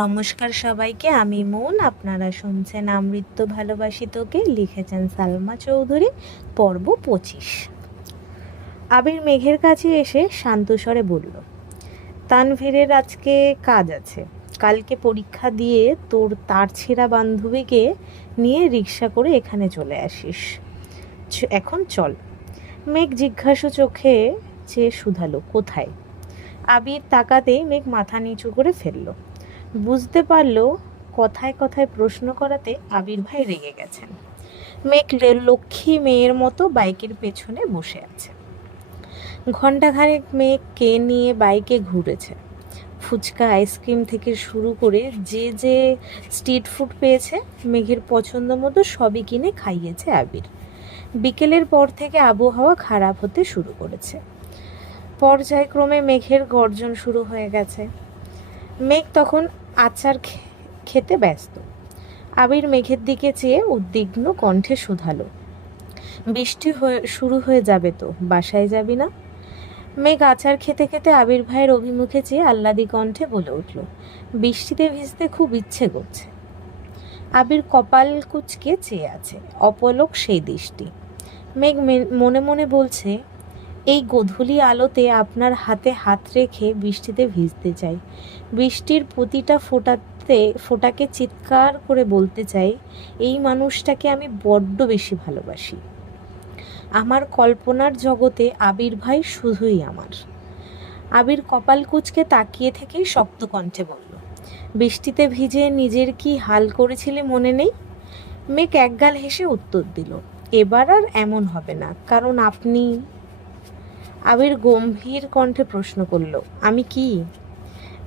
নমস্কার সবাইকে, আমি মন। আপনারা শুনছেন আমৃত্যু ভালোবাসি তোকে, লিখেছেন সালমা চৌধুরী। পর্ব 25। আবির মেঘের কাছে এসে শান্তস্বরে বলল, তানভীরের আজকে কাজ আছে, কালকে পরীক্ষা দিয়ে তোর তার ছেঁড়া বান্ধবীকে নিয়ে রিক্সা করে এখানে চলে আসিস। এখন চল। মেঘ জিজ্ঞাসু চোখে চেয়ে শুধালো, কোথায়? আবির তাকাতেই মেঘ মাথা নিচু করে ফেলল। বুঝতে পারল কথায় কথায় প্রশ্ন করাতে আবির ভাই রেগে গেছেন। মেঘ লক্ষ্মী মেয়ের মতো বাইকের পেছনে বসে আছে। ঘণ্টাখানেক মেঘকে নিয়ে বাইকে ঘুরেছে। ফুচকা, আইসক্রিম থেকে শুরু করে যে স্ট্রিট ফুড পেয়েছে মেঘের পছন্দ মতো সবই কিনে খাইয়েছে আবির। বিকেলের পর থেকে আবহাওয়া খারাপ হতে শুরু করেছে। পর্যায়ক্রমে মেঘের গর্জন শুরু হয়ে গেছে। মেঘ তখন আচার খেতে ব্যস্ত। আবির মেঘের দিকে চেয়ে উদ্বিগ্ন কণ্ঠে শুধালো, বৃষ্টি শুরু হয়ে যাবে তো, বাসায় যাবি না? মেঘ আচার খেতে খেতে আবির ভাইয়ের অভিমুখে চেয়ে আহ্লাদি কণ্ঠে বলে উঠল, বৃষ্টিতে ভিজতে খুব ইচ্ছে করছে। আবির কপাল কুঁচকে চেয়ে আছে, অপলক সেই দৃষ্টি। মেঘ মনে মনে বলছে, এই গোধূলি আলোতে আপনার হাতে হাত রেখে বৃষ্টিতে ভিজতে চাই। বৃষ্টির প্রতিটা ফোঁটাকে চিৎকার করে বলতে চাই, এই মানুষটাকে আমি বড্ড বেশি ভালোবাসি। আমার কল্পনার জগতে আবির ভাই শুধুই আমার। আবির কপাল কুঁচকে তাকিয়ে থেকেই শক্ত কণ্ঠে বলল, বৃষ্টিতে ভিজে নিজের কি হাল করেছিলে মনে নেই? মেঘ একগাল হেসে উত্তর দিল, এবার আর এমন হবে না, কারণ আপনি। আবির গম্ভীর কণ্ঠে প্রশ্ন করল, আমি কি?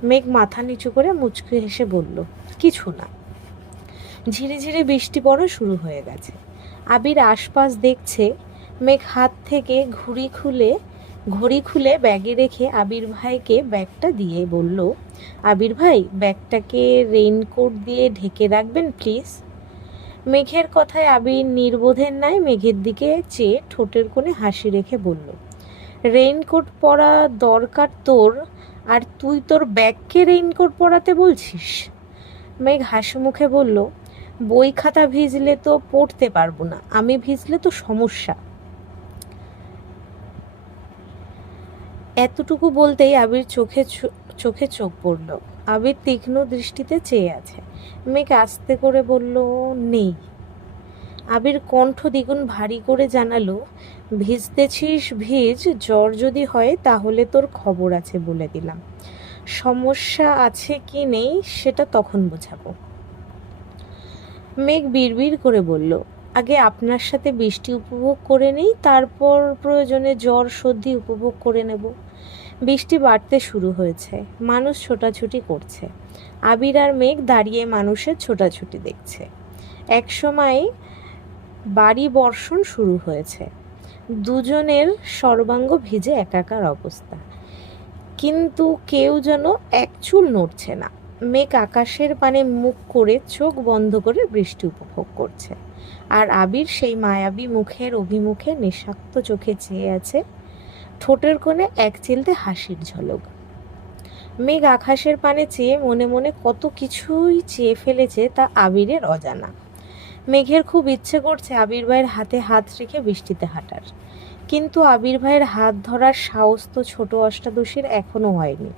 মেঘ মাথা নিচু করে মুচকি হেসে বলল, কিছু না। ঝিরে ঝিরে বৃষ্টি পড়া শুরু হয়ে গেছে। আবির আশপাশ দেখছে। মেঘ হাত থেকে ঘড়ি খুলে ব্যাগে রেখে আবির ভাইকে ব্যাগটা দিয়ে বলল, আবির ভাই, ব্যাগটাকে রেইনকোট দিয়ে ঢেকে রাখবেন প্লিজ। মেঘের কথায় আবির নির্বোধের ন্যায় মেঘের দিকে চেয়ে ঠোঁটের কোণে হাসি রেখে বলল, রেইনকোট পরা দরকার তোর, আর তুই তোর ব্যাগকে রেইনকোট পরাতে বলছিস? মেঘ হাসি মুখে বলল, বই খাতা ভিজলে তো পড়তে পারবো না, আমি ভিজলে তো সমস্যা। এতটুকু বলতেই আবির চোখে চোখ পড়ল। আবির তীক্ষ্ণ দৃষ্টিতে চেয়ে আছে। মেঘ আস্তে করে বলল, নেই। আবির কণ্ঠ দ্বিগুণ ভারী করে জানালো, ভিজতেছিস ভিজ, জ্বর যদি হয় তাহলে তোর খবর আছে বলে দিলাম। সমস্যা আছে কি নেই সেটা তখন বোঝাবো। মেঘ বিড়বিড় করে বলল, আগে আপনার সাথে বৃষ্টি উপভোগ করে নেই, তারপর প্রয়োজনে জ্বর সর্দি উপভোগ করে নেব। বৃষ্টি বাড়তে শুরু হয়েছে, মানুষ ছোটাছুটি করছে। আবির আর মেঘ দাঁড়িয়ে মানুষের ছোটাছুটি দেখছে। একসময় বাড়ি বর্ষণ শুরু হয়েছে। দুজনের সর্বাঙ্গ ভিজে একাকার অবস্থা, কিন্তু কেউ যেন এক চুল নড়ছে না। মেঘ আকাশের পানে মুখ করে চোখ বন্ধ করে বৃষ্টি উপভোগ করছে, আর আবির সেই মায়াবী মুখের অভিমুখে নিঃস্বার্থ চোখে চেয়ে আছে, ঠোঁটের কোণে এক চিলতে হাসির ঝলক। মেঘ আকাশের পানে চেয়ে মনে মনে কত কিছুই চেয়ে ফেলেছে তা আবিরের অজানা। মেঘের খুব ইচ্ছে করছে আবির ভাইয়ের হাতে হাত রেখে বৃষ্টিতে হাঁটার, কিন্তু আবির ভাইয়ের হাত ধরার সাহস তো ছোট অষ্টাদশীর এখনো হয়নি।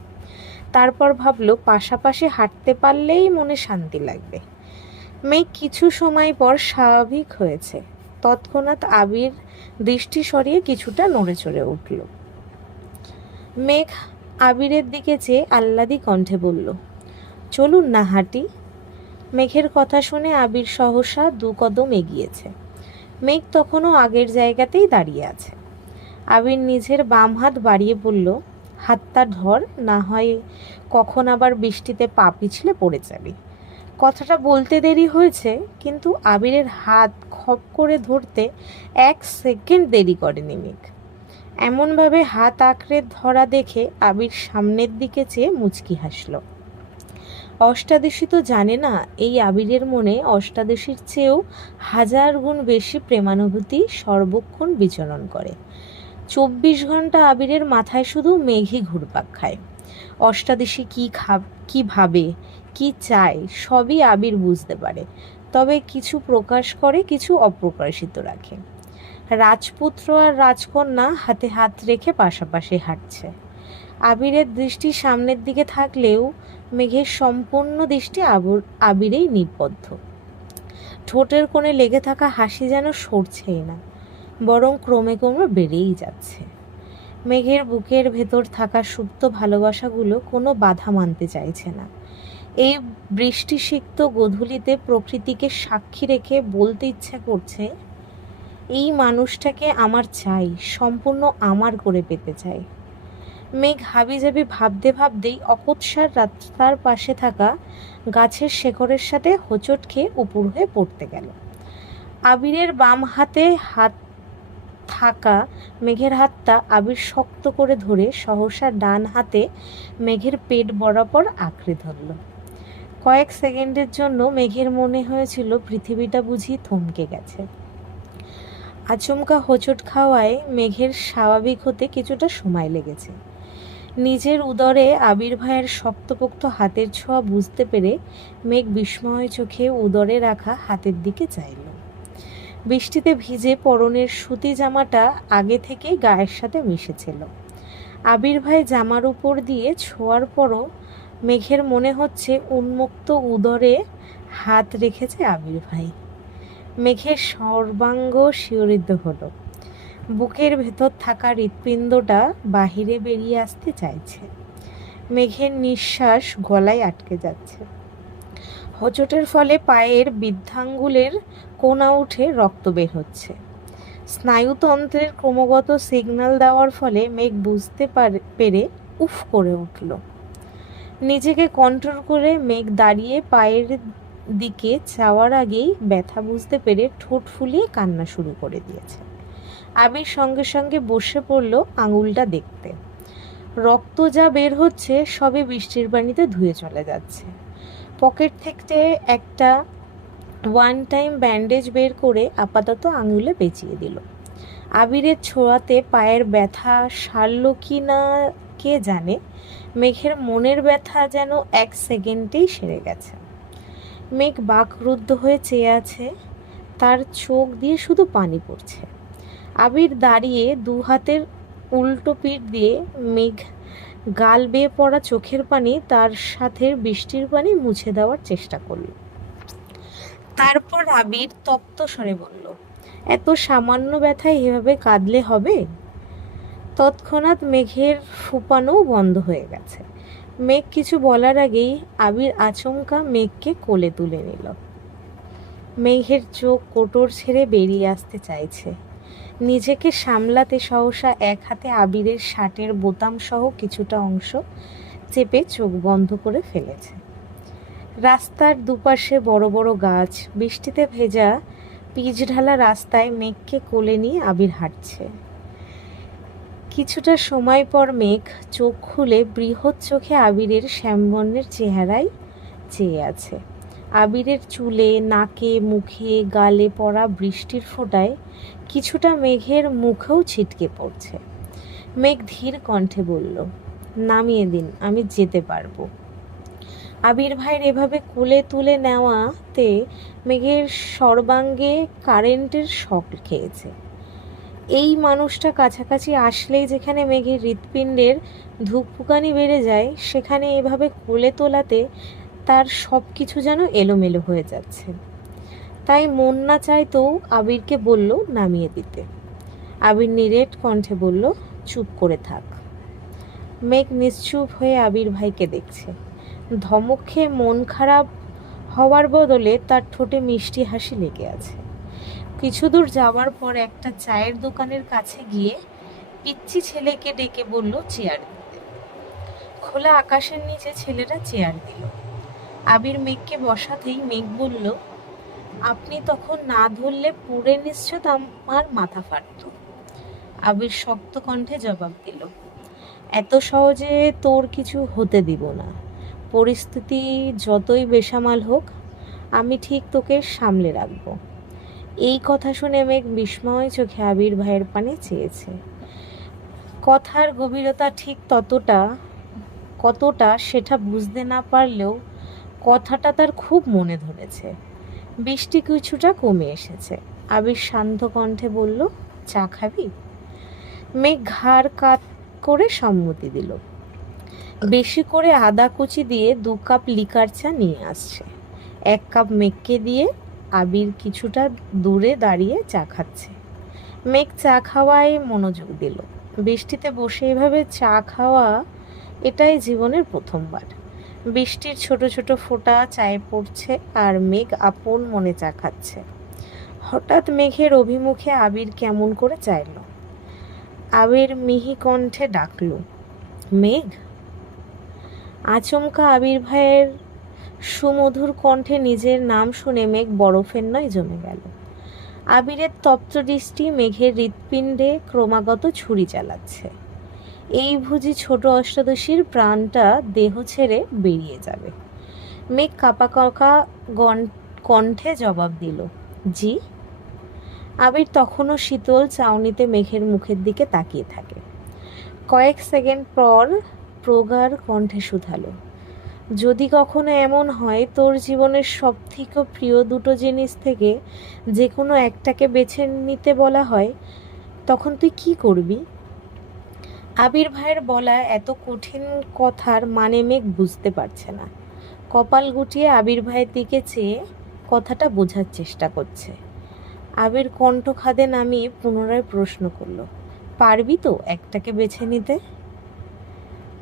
তারপর ভাবলো, পাশাপাশি হাঁটতে পারলেই মনে শান্তি লাগবে। মেঘ কিছু সময় পর স্বাভাবিক হয়েছে। তৎক্ষণাৎ আবির দৃষ্টি সরিয়ে কিছুটা নড়ে চড়ে উঠল। মেঘ আবিরের দিকে চেয়ে আহ্লাদি কণ্ঠে বলল, চলুন না হাঁটি। মেঘের কথা শুনে আবির সহসা 2 কদম এগিয়েছে। মেঘ তখনও আগের জায়গাতেই দাঁড়িয়ে আছে। আবির নিজের বাম হাত বাড়িয়ে বলল, হাতটা ধর, না হয় কখন আবার বৃষ্টিতে পা পিছলে পড়ে যাবি। কথাটা বলতে দেরি হয়েছে, কিন্তু আবিরের হাত খপ করে ধরতে 1 সেকেন্ড দেরি করেনি মেঘ। এমনভাবে হাত আঁকড়ে ধরা দেখে আবির সামনের দিকে চেয়ে মুচকি হাসল। অষ্টাদশী তো জানে না এই আবিরের মনে অষ্টাদশীর চেয়েও 1000 গুণ বেশি প্রেমানুভূতি সর্বক্ষণ বিচরণ করে। 24 ঘন্টা আবিরের মাথায় শুধু মেঘই ঘুরপাক খায়। অষ্টাদশী কি ভাবে, কি চায় সবই আবির বুঝতে পারে, তবে কিছু প্রকাশ করে, কিছু অপ্রকাশিত রাখে। রাজপুত্র আর রাজকন্যা হাতে হাত রেখে পাশাপাশি হাঁটছে। আবিরের দৃষ্টি সামনের দিকে থাকলেও মেঘের সম্পূর্ণ দৃষ্টি আবিরেই নিবদ্ধ। ঠোঁটের কোণে লেগে থাকা হাসি যেন সরছেই না, বরং ক্রমে ক্রমে বেড়েই যাচ্ছে। মেঘের বুকের ভেতর থাকা সুপ্ত ভালোবাসাগুলো কোনো বাধা মানতে চাইছে না। এই বৃষ্টিসিক্ত গোধূলিতে প্রকৃতিকে সাক্ষী রেখে বলতে ইচ্ছা করছে, এই মানুষটাকে আমার চাই, সম্পূর্ণ আমার করে পেতে চাই। মেঘ হাবিজাবি ভাবতে ভাবতেই অকস্মাৎ রাস্তার পাশে থাকা গাছের শেকড়ের সাথে হোঁচট খেয়ে উপুড় হয়ে পড়তে গেল। আবিরের বাম হাতে হাত থাকা মেঘের হাতটা আবির শক্ত করে ধরে সহসা ডান হাতে মেঘের পেট বরাবর আঁকড়ে ধরল। কয়েক সেকেন্ডের জন্য মেঘের মনে হয়েছিল পৃথিবীটা বুঝি থমকে গেছে। আচমকা হোঁচট খাওয়ায় মেঘের স্বাভাবিক হতে কিছুটা সময় লেগেছে। নিজের উদরে আবির ভাইয়ের শক্তপোক্ত হাতের ছোঁয়া বুঝতে পেরে মেঘ বিস্ময় চোখে উদরে রাখা হাতের দিকে চাইল। বৃষ্টিতে ভিজে পরনের সুতি জামাটা আগে থেকেই গায়ের সাথে মিশেছিল। আবির ভাই জামার উপর দিয়ে ছোঁয়ার পরও মেঘের মনে হচ্ছে উন্মুক্ত উদরে হাত রেখেছে আবির ভাই। মেঘের সর্বাঙ্গ শিহরিত হলো। বুকের ভেতর থাকা হৃৎপিণ্ডটা বাহিরে বেরিয়ে আসতে চাইছে। মেঘের নিঃশ্বাস গলায় আটকে যাচ্ছে। হোঁচটের ফলে পায়ের বৃদ্ধাঙ্গুলের কোণা উঠে রক্ত বের হচ্ছে। স্নায়ুতন্ত্রের ক্রমাগত সিগন্যাল দেওয়ার ফলে মেঘ বুঝতে পেরে উফ করে উঠল। নিজেকে কন্ট্রোল করে মেঘ দাঁড়িয়ে পায়ের দিকে চাওয়ার আগেই ব্যথা বুঝতে পেরে ঠোঁট ফুলিয়ে কান্না শুরু করে দিয়েছে। আবির সঙ্গে সঙ্গে বসে পড়ল আঙুলটা দেখতে। রক্ত যা বের হচ্ছে সবে বৃষ্টির পানিতে ধুয়ে চলে যাচ্ছে। পকেট থেকে একটা ওয়ান টাইম ব্যান্ডেজ বের করে আপাতত আঙুলে পেঁচিয়ে দিল। আবিরের ছোঁয়াতে পায়ের ব্যথা সারল কি না কে জানে, মেঘের মনের ব্যথা যেন এক সেকেন্ডেই সেরে গেছে। মেঘ বাকরুদ্ধ হয়ে চেয়ে আছে, তার চোখ দিয়ে শুধু পানি পড়ছে। আবির দাঁড়িয়ে দু হাতের উল্টো পিঠ দিয়ে মেঘ গাল বেয়ে পড়া চোখের পানি তার সাথে বৃষ্টির পানি মুছে দেওয়ার চেষ্টা করল। তারপর আবির তপ্ত স্বরে বলল, এত সামান্য ব্যথায় এভাবে কাঁদলে হবে? তৎক্ষণাৎ মেঘের ফুপানোও বন্ধ হয়ে গেছে। মেঘ কিছু বলার আগেই আবির আচমকা মেঘকে কোলে তুলে নিল। মেঘের চোখ কোটর ছেড়ে বেরিয়ে আসতে চাইছে। নিজেকে সামলাতে সহসা এক হাতে আবিরের শার্টের বোতাম সহ কিছুটা অংশ চেপে চোখ বন্ধ করে ফেলেছে। রাস্তার দুপাশে বড় বড় গাছ, বৃষ্টিতে ভেজা পিচ ঢালা রাস্তায় মেঘকে কোলে নিয়ে আবির হাঁটছে। কিছুটা সময় পর মেঘ চোখ খুলে বৃহৎ চোখে আবিরের শ্যামবর্ণের চেহারায় চেয়ে আছে। আবিরের চুলে, নাকে, মুখে, গালে পড়া বৃষ্টির ফোঁটায় কিছুটা মেঘের মুখেও ছিটকে পড়ছে। মেঘ ধীর কণ্ঠে বলল, নামিয়ে দিন, আমি যেতে পারবো। আবির ভাইয়ের এভাবে কোলে তুলে নেওয়াতে মেঘের সর্বাঙ্গে কারেন্টের শক খেয়েছে। এই মানুষটা কাছাকাছি আসলেই যেখানে মেঘের হৃৎপিণ্ডের ধুকপুকানি বেড়ে যায়, সেখানে এভাবে কোলে তোলাতে তার সব কিছু যেন এলোমেলো হয়ে যাচ্ছে। তাই মন না চাইতেও আবিরকে বলল নামিয়ে দিতে। আবির নিরেট কণ্ঠে বলল, চুপ করে থাক। মেঘ নিশ্চুপ হয়ে আবির ভাইকে দেখছে। ধমক খেয়ে মন খারাপ হওয়ার বদলে তার ঠোঁটে মিষ্টি হাসি লেগে আছে। কিছু দূর যাওয়ার পর একটা চায়ের দোকানের কাছে গিয়ে পিচ্চি ছেলেকে ডেকে বলল চেয়ার দিতে। খোলা আকাশের নিচে ছেলেরা চেয়ার দিল। আবির মেঘকে বসাতেই মেঘ বলল, আপনি তখন না ধরলে পুড়ে নিশ্চয় আমার মাথা ফাটত। আবির শক্ত কণ্ঠে জবাব দিল, এত সহজে তোর কিছু হতে দিব না। পরিস্থিতি যতই বেসামাল হোক, আমি ঠিক তোকে সামলে রাখবো। এই কথা শুনে মেঘ বিস্ময় চোখে আবির ভাইয়ের পানে চেয়েছে। কথার গভীরতা ঠিক কতটা সেটা বুঝতে না পারলেও কথাটা তার খুব মনে ধরেছে। বৃষ্টি কিছুটা কমে এসেছে। আবির শান্ত কণ্ঠে বলল, চা খাবি? মেঘ ঘাড় কাত করে সম্মতি দিল। বেশি করে আদা কুচি দিয়ে 2 কাপ লিকার চা নিয়ে আসছে। 1 কাপ মেঘকে দিয়ে আবির কিছুটা দূরে দাঁড়িয়ে চা খাচ্ছে। মেঘ চা খাওয়ায় মনোযোগ দিল। বৃষ্টিতে বসে এভাবে চা খাওয়া এটাই জীবনের প্রথমবার। বৃষ্টির ছোট ছোট ফোঁটা চায়ে পড়ছে আর মেঘ আপন মনে চা খাচ্ছে। হঠাৎ মেঘের অভিমুখে আবির কেমন করে চাইল। আবির মিহি কণ্ঠে ডাকল, মেঘ। আচমকা আবির ভাইয়ের সুমধুর কণ্ঠে নিজের নাম শুনে মেঘ বরফের নয় জমে গেল। আবিরের তপ্ত দৃষ্টি মেঘের হৃৎপিণ্ডে ক্রমাগত ছুরি চালাচ্ছে। এই বুঝি ছোট অষ্টাদশীর প্রাণটা দেহ ছেড়ে বেরিয়ে যাবে। মেঘ কাঁপা কাঁপা কণ্ঠে জবাব দিল, জি। আবির তখনও শীতল চাউনিতে মেঘের মুখের দিকে তাকিয়ে থাকে। কয়েক সেকেন্ড পর প্রগাঢ় কণ্ঠে শুধালো, যদি কখনো এমন হয় তোর জীবনের সবথেকে প্রিয় 2টো জিনিস থেকে যে কোনো একটাকে বেছে নিতে বলা হয়, তখন তুই কি করবি? আবির ভাইয়ের বলা এত কঠিন কথার মানে মেঘ বুঝতে পারছে না। কপাল গুটিয়ে আবির ভাইয়ের দিকে চেয়ে কথাটা বোঝার চেষ্টা করছে। আবির কণ্ঠ খাদে নামিয়ে পুনরায় প্রশ্ন করল, পারবি তো একটাকে বেছে নিতে?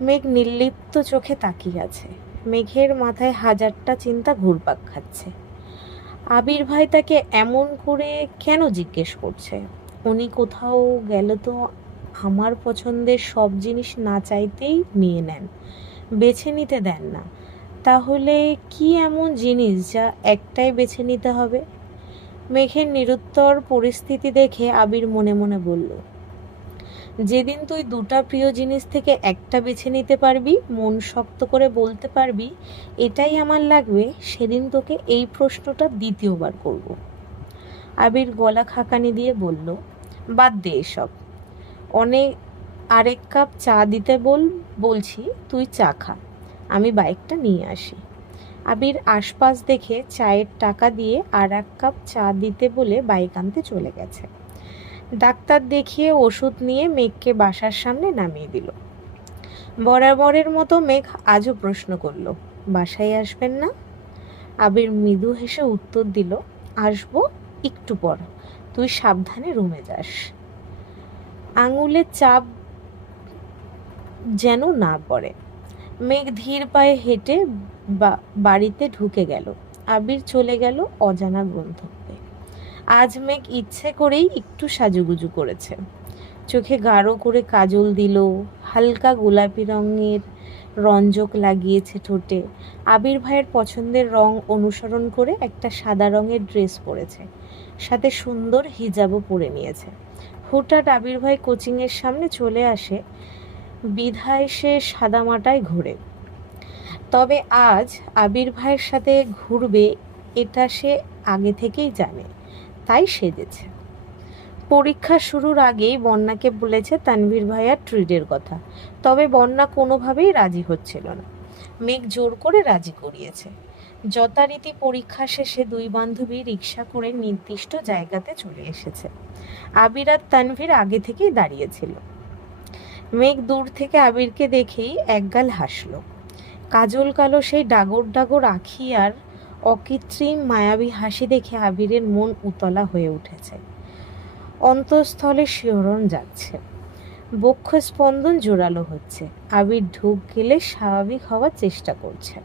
মেঘ নির্লিপ্ত চোখে তাকিয়ে আছে। মেঘের মাথায় হাজারটা চিন্তা ঘুরপাক খাচ্ছে। আবির ভাই তাকে এমন করে কেন জিজ্ঞেস করছে? উনি কোথাও গেল তো আমার পছন্দের সব জিনিস না চাইতেই নিয়ে নেন, বেছে নিতে দেন না। তাহলে কি এমন জিনিস যা একটাই বেছে নিতে হবে? মেঘের নিরুত্তর পরিস্থিতি দেখে আবির মনে মনে বলল, যেদিন তুই 2টা প্রিয় জিনিস থেকে একটা বেছে নিতে পারবি, মন শক্ত করে বলতে পারবি এটাই আমার লাগবে, সেদিন তোকে এই প্রশ্নটা দ্বিতীয়বার করব। আবির গলা খাকানি দিয়ে বলল, বাদ দে এসব। আরেক কাপ চা দিতে বলছি, তুই চা খা, আমি বাইকটা নিয়ে আসি। আবির আশপাশ দেখে চায়ের টাকা দিয়ে আর 1 কাপ চা দিতে বলে বাইক আনতে চলে গেছে। ডাক্তার দেখিয়ে ওষুধ নিয়ে মেঘকে বাসার সামনে নামিয়ে দিল। বরাবরের মতো মেঘ আজও প্রশ্ন করল, বাসায় আসবেন না? আবির মৃদু হেসে উত্তর দিল, আসবো একটু পর, তুই সাবধানে রুমে যাস। আঙুলের চাপ যেন না পড়ে। মেঘ ধীর পায়ে হেঁটে বাড়িতে ঢুকে গেল। আবির চলে গেল অজানা গন্তব্যে। আজ মেঘ ইচ্ছে করেই একটু সাজুগুজু করেছে। চোখে গাঢ় করে কাজল দিল, হালকা গোলাপি রঙের রঞ্জক লাগিয়েছে ঠোঁটে। আবির ভাইয়ের পছন্দের রং অনুসরণ করে একটা সাদা রঙের ড্রেস পরেছে, সাথে সুন্দর হিজাবও পরে নিয়েছে। হঠাৎ আবির ভাই কোচিংয়ের সামনে চলে আসে, বিধায় সে সাদামাটায় ঘোরে। তবে আজ আবির ভাইয়ের সাথে ঘুরবে এটা সে আগে থেকেই জানে, তাই সেজেছে। পরীক্ষা শুরুর আগেই বন্যাকে বলেছে তানভীর ভাইয়ার ট্রিটের কথা, তবে বন্যা কোনোভাবেই রাজি হচ্ছিল না। মেঘ জোর করে রাজি করিয়েছে। যথারীতি পরীক্ষা শেষে 2 বান্ধবী রিক্সা করে নির্দিষ্ট জায়গাতে চলে এসেছে। আবির আর তানভীর আগে থেকেই দাঁড়িয়েছিল। মেঘ দূর থেকে আবিরকে দেখেই একগাল হাসল। কাজল কালো সেই ডাগর ডাগর আঁখি আর অকৃত্রিম মায়াবী হাসি দেখে আবিরের মন উতলা হয়ে উঠেছে। অন্তঃস্থলে শিহরণ যাচ্ছে, বক্ষ স্পন্দন জোরালো হচ্ছে। আবির ঢুক গেলে স্বাভাবিক হওয়ার চেষ্টা করছে,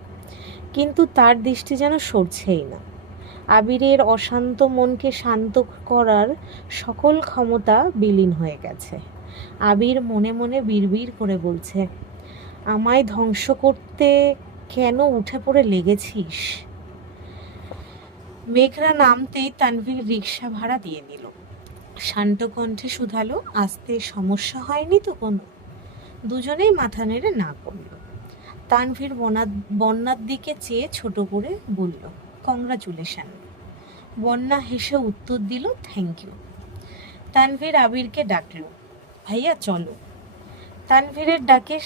কিন্তু তার দৃষ্টি যেন সরছেই না। আবিরের অশান্ত মনকে শান্ত করার সকল ক্ষমতা বিলীন হয়ে গেছে। আবির মনে মনে বিড়বিড় করে বলছে, আমায় ধ্বংস করতে কেন উঠে পড়ে লেগেছিস? মেঘরা নামতেই তানভীর রিক্সা ভাড়া দিয়ে নিল। শান্ত কণ্ঠে শুধালো, আসতে সমস্যা হয়নি তো কোনো? দুজনেই মাথা নেড়ে না করল। তানভীর বন্যার দিকে চেয়ে ছোট করে বলল, কংগ্রাচুলেশন। বন্যা হেসে উত্তর দিল, থ্যাংক ইউ। তানভীর আবিরকে ডাকল, ভাইয়া চলো। তানভীরের ডাকে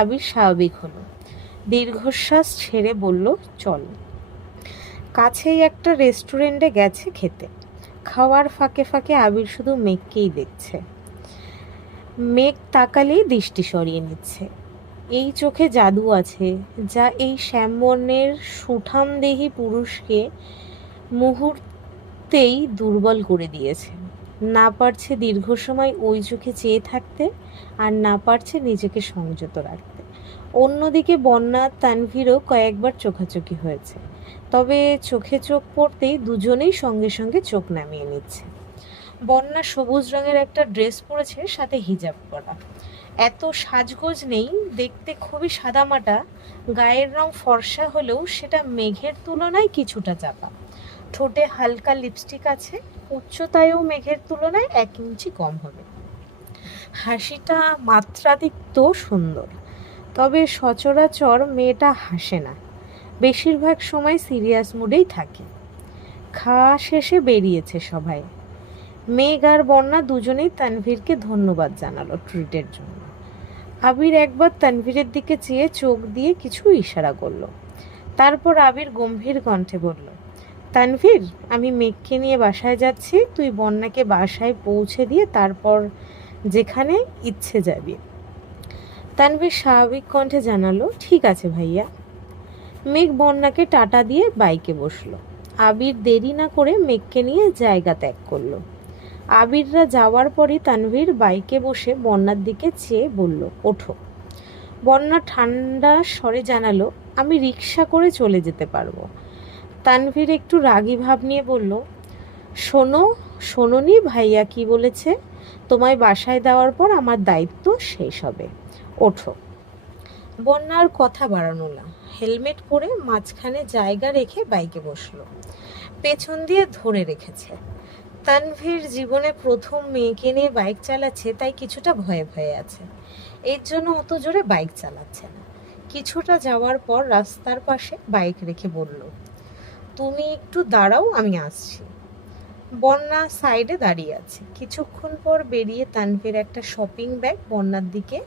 আবির স্বাভাবিক হলো। দীর্ঘশ্বাস ছেড়ে বলল, চল। কাছেই একটা রেস্টুরেন্টে গেছে খেতে। খাওয়ার ফাঁকে ফাঁকে আবির শুধু মেঘকেই দেখছে। মেঘ তাকালেই দৃষ্টি সরিয়ে নিচ্ছে। এই চোখে জাদু আছে যা এই শ্যামবর্ণের সুঠামদেহী পুরুষকে মুহূর্তেই দুর্বল করে দিয়েছে। না পারছে দীর্ঘ সময় ওই চোখে চেয়ে থাকতে, আর না পারছে নিজেকে সংযত রাখতে। অন্যদিকে বন্যা তানভীরও কয়েকবার চোখাচোখি হয়েছে, তবে চোখে চোখ পড়তেই দুজনেই সঙ্গে সঙ্গে চোখ নামিয়ে নিচ্ছে। বন্যা সবুজ রঙের একটা ড্রেস পরেছে, সাথে হিজাব পরা। এত সাজগোজ নেই, দেখতে খুবই সাদামাটা। গায়ের রং ফর্সা হলেও সেটা মেঘের তুলনায় কিছুটা চাপা। ঠোঁটে হালকা লিপস্টিক আছে। উচ্চতায়ও মেঘের তুলনায় 1 ইঞ্চি কম হবে। হাসিটা মাত্রাতিরিক্ত সুন্দর, তবে সচরাচর মেয়েটা হাসে না। বেশিরভাগ সময় সিরিয়াস মুডেই থাকে। খাওয়া শেষে বেরিয়েছে সবাই। মেঘ আর বন্যা দুজনেই তানভীরকে ধন্যবাদ জানালো ট্রিটের জন্য। আবির একবার তানভীরের দিকে চেয়ে চোখ দিয়ে কিছু ইশারা করলো। তারপর আবির গম্ভীর কণ্ঠে বলল, তানভীর, আমি মেঘকে নিয়ে বাসায় যাচ্ছি। তুই বন্যাকে বাসায় পৌঁছে দিয়ে তারপর যেখানে ইচ্ছে যাবি। তানভীর স্বাভাবিক কণ্ঠে জানালো, ঠিক আছে ভাইয়া। মেঘ বন্যাকে টাটা দিয়ে বাইকে বসলো। আবির দেরি না করে মেঘকে নিয়ে জায়গা ত্যাগ করলো। আবিররা যাওয়ার পরই তানভীর বাইকে বসে বন্যার দিকে চেয়ে বলল, ওঠো। বন্যা ঠান্ডা স্বরে জানালো, আমি রিক্সা করে চলে যেতে পারবো। তানভীর একটু রাগী ভাব নিয়ে বলল, শোনোনি ভাইয়া কি বলেছে? তোমায় বাসায় দেওয়ার পর আমার দায়িত্ব শেষ হবে, ওঠো। বন্যার কথা বাড়ানো না, হেলমেট পরে মাঝখানে জায়গা রেখে বাইকে বসলো। পেছন দিয়ে ধরে রেখেছে। তানভীর জীবনে প্রথম মেয়েকে নিয়ে বাইক চালাচ্ছে, তাই কিছুটা ভয়ে ভয়ে আছে। এর জন্য অত জোরে বাইক চালাচ্ছে না। কিছুটা যাওয়ার পর রাস্তার পাশে বাইক রেখে বলল, তুমি একটু দাঁড়াও, আমি আসছি। বন্যা সাইডে দাঁড়িয়ে আছে। কিছুক্ষণ পর বেরিয়ে তানভীর একটা শপিং ব্যাগ বন্যার দিকে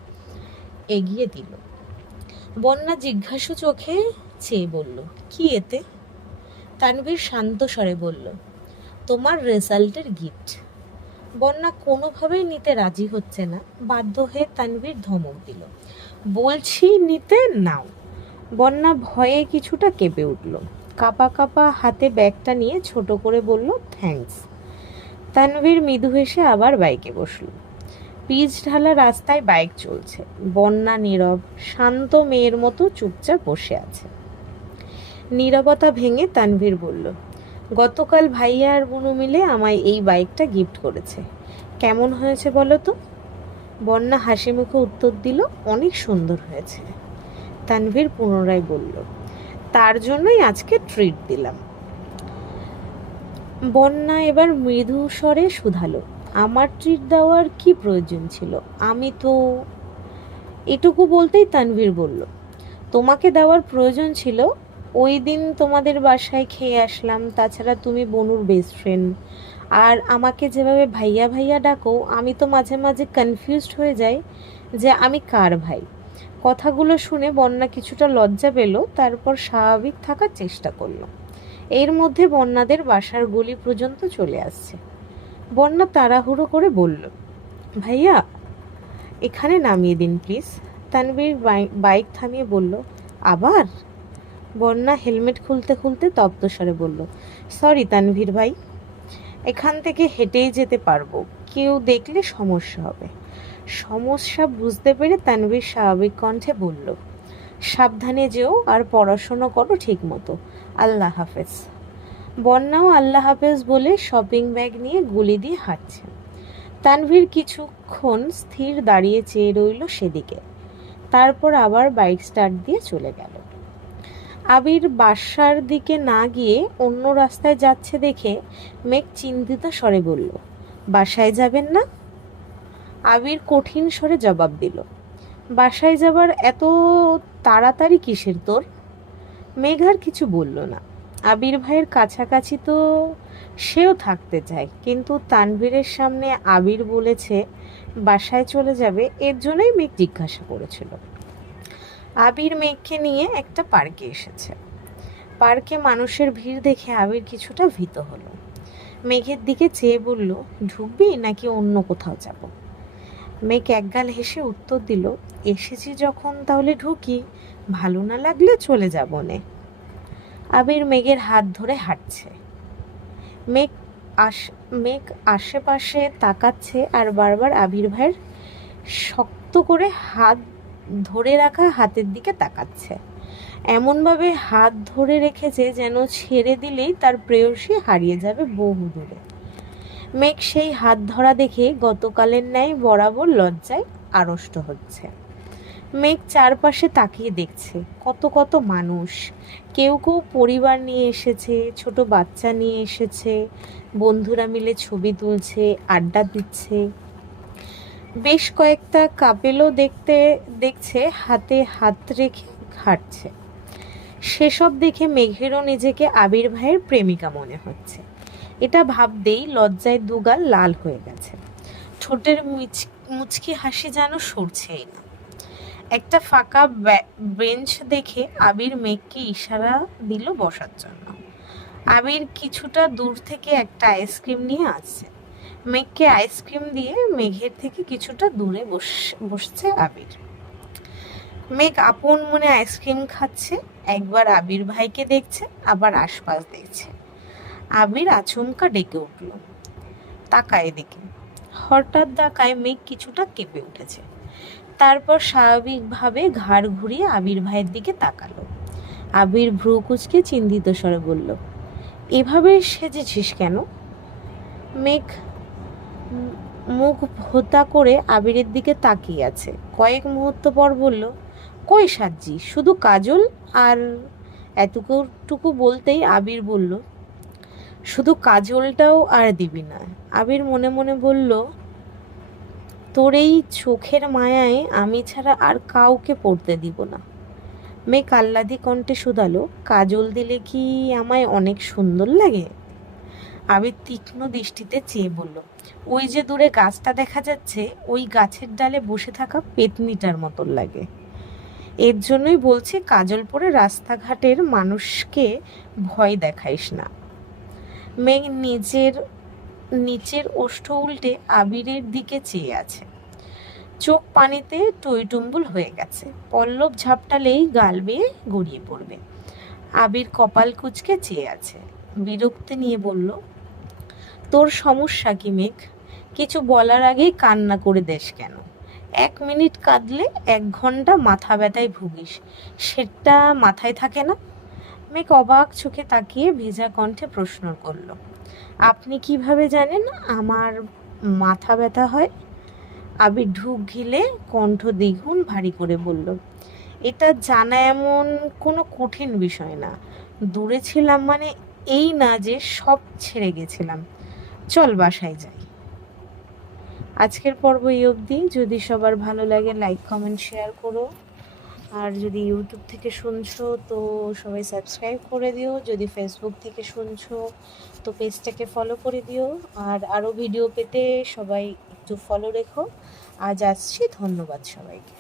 এগিয়ে দিল। বন্যা জিজ্ঞাসু চোখে চেয়ে বলল, কি এতে? তানভীর শান্ত স্বরে বলল, তোমার রেজাল্টের গিফট। বন্যা কোনোভাবেই নিতে রাজি হচ্ছে না। বাধ্য হয়ে তানভীর ধমক দিল, বলছি নিতে নাও। বন্যা ভয়ে কিছুটা কেঁপে উঠল। কাঁপা কাঁপা হাতে ব্যাগটা নিয়ে ছোট করে বলল, থ্যাঙ্কস। তানভীর মৃদু হেসে আবার বাইকে বসল। পিচ ঢালা রাস্তায় বাইক চলছে। বন্যা নীরব, শান্ত মেয়ের মতো চুপচাপ বসে আছে। নীরবতা ভেঙে তানভীর বলল, গতকাল ভাইয়া আর বুনু মিলে আমায় এই বাইকটা গিফট করেছে। কেমন হয়েছে বলো তো? বন্যা হাসি মুখে উত্তর দিল, অনেক সুন্দর হয়েছে। তানভীর পুনরায় বলল, তার জন্যই আজকে ট্রিট দিলাম। বন্যা এবার মৃদু স্বরে শুধালো, আমার ট্রিট দেওয়ার কি প্রয়োজন ছিল? আমি তো। এটুকু বলতেই তানভীর বলল, তোমাকে দেওয়ার প্রয়োজন ছিল। ওই দিন তোমাদের বাসায় খেয়ে আসলাম। তাছাড়া তুমি বনুর বেস্ট ফ্রেন্ড, আর আমাকে যেভাবে ভাইয়া ভাইয়া ডাকো, আমি তো মাঝে মাঝে কনফিউজড হয়ে যাই যে আমি কার ভাই। কথাগুলো শুনে বন্যা কিছুটা লজ্জা পেল, তারপর স্বাভাবিক থাকার চেষ্টা করলো। এর মধ্যে বন্যাদের বাসার গলি পর্যন্ত চলে আসছে। বন্যা তাড়াহুড়ো করে বলল, ভাইয়া এখানে নামিয়ে দিন প্লিজ। তানভীর বাইক থামিয়ে বলল, আবার? বন্যা হেলমেট খুলতে খুলতে তপ্তস্বরে বলল, সরি তানভীর ভাই, এখান থেকে হেঁটেই যেতে পারবো, কেউ দেখলে সমস্যা হবে। সমস্যা বুঝতে পেরে তানভীর স্বাভাবিক কণ্ঠে বলল, সাবধানে যেও আর পড়াশোনা করো ঠিক মতো। আল্লাহ হাফেজ। বন্যাও আল্লাহ হাফেজ বলে শপিং ব্যাগ নিয়ে গলি দিয়ে হাঁটছে। তানভীর কিছুক্ষণ স্থির দাঁড়িয়ে চেয়ে রইল সেদিকে, তারপর আবার বাইক স্টার্ট দিয়ে চলে গেল। আবির বাসার দিকে না গিয়ে অন্য রাস্তায় যাচ্ছে দেখে মেঘ চিন্তিত স্বরে বলল, বাসায় যাবেন না? আবির কঠিন স্বরে জবাব দিল, বাসায় যাবার এত তাড়াতাড়ি কিসের তোর? মেঘ আর কিছু বলল না। আবির ভাইয়ের কাছাকাছি তো সেও থাকতে চায়, কিন্তু তানভীরের সামনে আবির বলেছে বাসায় চলে যাবে, এর জন্যই মেঘ জিজ্ঞাসা করেছিল। আবির মেঘকে নিয়ে একটা পার্কে এসেছে। পার্কে মানুষের ভিড় দেখে আবির কিছুটা ভীত হলো। মেঘের দিকে চেয়ে বলল, ঢুকবি নাকি অন্য কোথাও যাব? মেঘ একগাল হেসে উত্তর দিল, এসেছি যখন তাহলে ঢুকি, ভালো না লাগলে চলে যাব নে। আবির মেঘের হাত ধরে হাঁটছে। মেঘ মেঘ আশেপাশে তাকাচ্ছে আর বারবার আবির ভাইয়ের শক্ত করে হাত ধরে রাখা হাতের দিকে তাকাচ্ছে। এমনভাবে হাত ধরে রেখেছে যেন ছেড়ে দিলেই তার প্রেয়সী হারিয়ে যাবে বহু দূরে। মেঘ সেই হাত ধরা দেখে গতকালের ন্যায় বরাবর লজ্জায় আড়ষ্ট হচ্ছে। মেঘ চারপাশে তাকিয়ে দেখছে কত কত মানুষ। কেউ কেউ পরিবার নিয়ে এসেছে, ছোট বাচ্চা নিয়ে এসেছে, বন্ধুরা মিলে ছবি তুলছে, আড্ডা দিচ্ছে। বেশ কয়েকটা কাপেলও দেখছে হাতে হাত রেখে হাঁটছে। সেসব দেখে মেঘেরও নিজেকে আবির ভাইয়ের প্রেমিকা মনে হচ্ছে। এটা ভাবতেই লজ্জায় দুগাল লাল হয়ে গেছে। ঠোঁটের মুচকি হাসি যেন সরছেই না। একটা ফাঁকা বেঞ্চ দেখে আবির মেঘকে ইশারা দিল বসার জন্য। আবির কিছুটা দূর থেকে একটা আইসক্রিম নিয়ে আসছে। মেঘকে আইসক্রিম দিয়ে মেঘের থেকে কিছুটা দূরে বসছে আবির। মেঘ আপন মনে আইসক্রিম খাচ্ছে, একবার আবির ভাইকে দেখছে, আবার আশপাশ দেখছে। আবির আচমকা ডেকে উঠল, তাকায় এদিকে। হঠাৎ তাকায় মেঘ কিছুটা কেঁপে উঠেছে। তারপর স্বাভাবিকভাবে ঘাড় ঘুরিয়ে আবির ভাইয়ের দিকে তাকালো। আবির ভ্রু কুঁচকে চিন্তিত স্বরে বলল, এভাবে সেজেছিস কেন? মেঘ মুখ ভোতা করে আবিরের দিকে তাকিয়ে আছে। কয়েক মুহূর্ত পর বলল, কই সাজি, শুধু কাজল আর এতটুকু বলতেই আবির বলল, শুধু কাজলটাও আর দিবি না? আবির মনে মনে বলল, তোর এই চোখের মায়ায় আমি ছাড়া আর কাউকে পড়তে দিব না। মেঘ আহ্লাদি কণ্ঠে শুধালো, কাজল দিলে কি আমায় অনেক সুন্দর লাগে? আবির তীক্ষ্ণ দৃষ্টিতে চেয়ে বলল, ওই যে দূরে গাছটা দেখা যাচ্ছে, ওই গাছের ডালে বসে থাকা পেতনিটার মতন লাগে। এর জন্যই বলছি কাজল পরে রাস্তাঘাটের মানুষকে ভয় দেখাইস না। মেঘ নিচের ওষ্ঠ উল্টে আবিরের দিকে চেয়ে আছে। চোখ পানিতে টইটুম্বুল হয়ে গেছে। পল্লব ঝাপটালেই গাল বেয়ে গড়িয়ে পড়বে। আবির কপাল কুঁচকে চেয়ে আছে। বিরক্তি নিয়ে বলল, তোর সমস্যা কি মেঘ? কিছু বলার আগেই কান্না করে দেশ কেন? 1 মিনিট কাঁদলে 1 ঘন্টা মাথা ব্যথায় ভুগিস, সেটা মাথায় থাকে না? মেঘ অবাক চোখে তাকিয়ে ভেজা কণ্ঠে প্রশ্ন করল, আপনি কিভাবে জানেন আমার মাথা ব্যথা হয়? আবির ঢুক গিলে কণ্ঠ দ্বিগুণ ভারী করে বলল, এটা জানা এমন কোনো কঠিন বিষয় না। দূরে ছিলাম মানে এই না যে সব ছেড়ে গেছিলাম। চল বাসায় যাই। আজকের পর্ব এই অবধি। যদি সবার ভালো লাগে লাইক কমেন্ট শেয়ার করো। আর যদি ইউটিউব থেকে শুনছো তো সবাই সাবস্ক্রাইব করে দিও। যদি ফেসবুক থেকে শুনছো তো পেজটাকে ফলো করে দিও। আর আরও ভিডিও পেতে সবাই একটু ফলো রেখো। আজ আসছি, ধন্যবাদ সবাইকে।